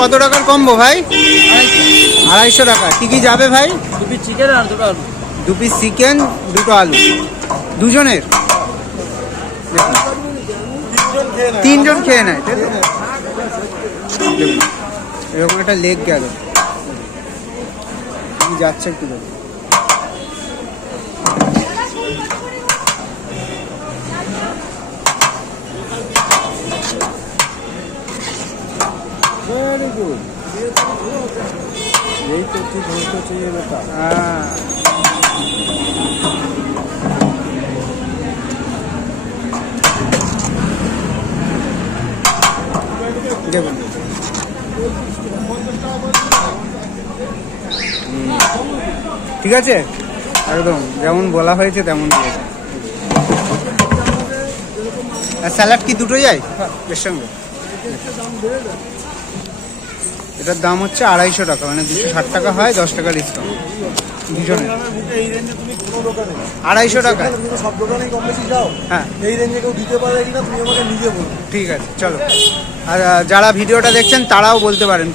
কত টাকার কম্বো ভাই? 250 টাকা। কি কি যাবে ভাই? 2 পিস চিকেন আর 2টো আলু। 2 পিস চিকেন 2টো আলু দুজনের। তিনজন খেয়ে নেয় তাই তো? এরকম একটা লেগ গেল যাচ্ছে একটু দেখুন। Very good. यही तो चीज हमको चाहिए बेटा। দেখুন ঠিক আছে, একদম যেমন বলা হয়েছে তেমন দিয়েছে। আর স্যালাড কি দুটো যায় এর সঙ্গে? এটার দাম হচ্ছে 250 টাকা, মানে 260 টাকা হয়, 10 টাকা ডিসকাউন্ট দুজনে। 250 টাকা সব দোকানেই কম বেশি যাও। হ্যাঁ, এই রেঞ্জে কেউ দিতে পারে কিনা তুমি আমাকে নিজে বলো। ঠিক আছে চলো। আর যারা ভিডিওটা দেখছেন তারাও বলতে পারেন।